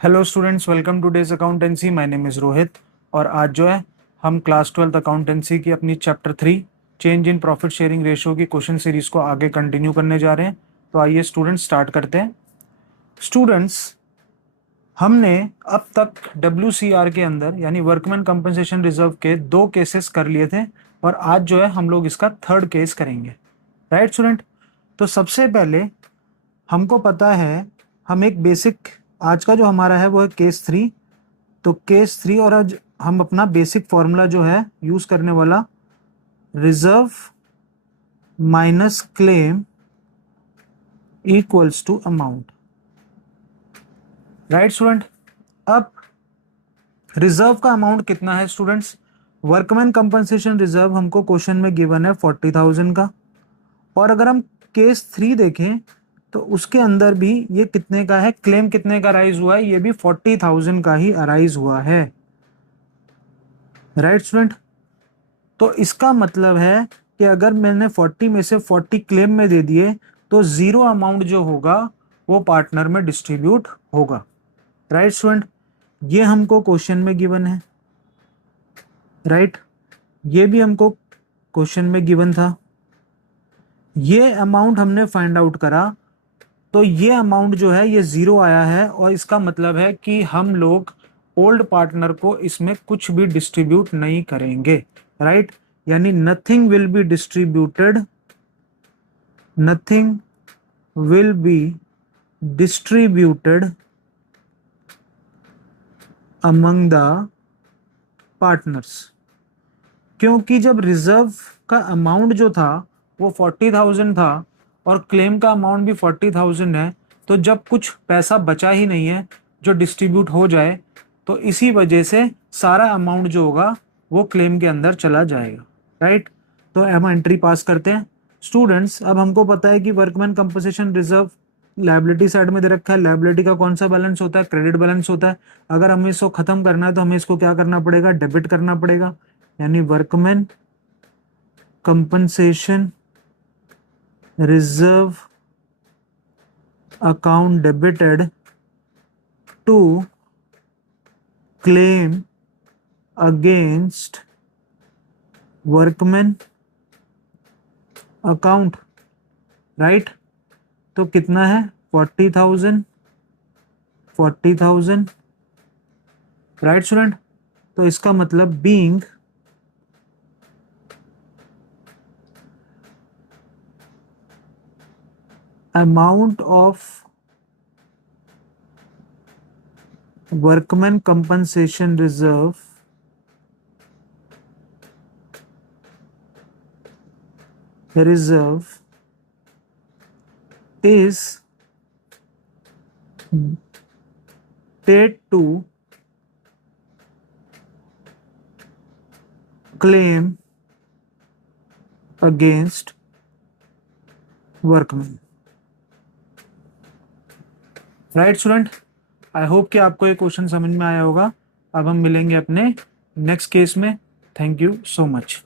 Hello students, welcome two days accountancy. My name is Rohit और आज जो है हम क्लास 12 अकाउंटेंसी की अपनी chapter 3 change in profit sharing ratio की क्वेश्चन सीरीज को आगे कंटिन्यू करने जा रहे हैं। तो आइए स्टूडेंट्स स्टार्ट करते हैं। स्टूडेंट्स, हमने अब तक WCR के अंदर यानी वर्कमैन कंपनसेशन रिजर्व के 2 केसेस कर लिए थे और आज जो है हम लोग इसका 3rd केस करेंगे। Right student? तो सबसे पहले हमको पता है, हम एक बेसिक, आज का जो हमारा है वो है केस 3। तो केस 3 और आज हम अपना बेसिक फॉर्मूला जो है यूज करने वाला, reserve minus claim equals to amount. Right student? अब रिजर्व का अमाउंट कितना है स्टूडेंट्स? वर्कमैन कंपनसेशन रिजर्व हमको क्वेश्चन में गिवन है 40,000 का, और अगर हम केस 3 देखें तो उसके अंदर भी ये कितने का है, क्लेम कितने का अराइज हुआ है, ये भी 40,000 का ही अराइज हुआ है। Right student? तो इसका मतलब है कि अगर मैंने 40 में से 40 क्लेम में दे दिए तो 0 अमाउंट जो होगा वो पार्टनर में डिस्ट्रीब्यूट होगा। Right student? ये हमको क्वेश्चन में गिवन है। राइट? ये भी हमको क्वेश्चन में गिवन था। ये अमाउंट हमने फाइंड आउट करा तो ये अमाउंट जो है ये 0 आया है, और इसका मतलब है कि हम लोग ओल्ड पार्टनर को इसमें कुछ भी डिस्ट्रीब्यूट नहीं करेंगे। राइट? यानी nothing will be distributed, nothing will be distributed among the partners. क्योंकि जब रिजर्व का अमाउंट जो था वो 40,000 था और क्लेम का अमाउंट भी 40,000 है, तो जब कुछ पैसा बचा ही नहीं है जो डिस्ट्रीब्यूट हो जाए, तो इसी वजह से सारा अमाउंट जो होगा वो क्लेम के अंदर चला जाएगा। राइट? तो हम एंट्री पास करते हैं। स्टूडेंट्स, अब हमको पता है कि workman compensation reserve liability side में दे रखा है। लायबिलिटी का कौन सा बैलेंस होता है? क्रेडिट बैलेंस होता है। अगर हमें इसको खत्म करना है तो हमें इसको क्या करना पड़ेगा? डेबिट करना पड़ेगा। यानी workman compensation reserve account debited to claim against workman account. Right? तो कितना है? 40,000 40,000। Right student? तो इसका मतलब being amount of workman compensation reserve is paid to claim against workman। Right student? I hope कि आपको ये क्वेश्चन समझ में आया होगा। अब हम मिलेंगे अपने नेक्स्ट केस में। Thank you so much.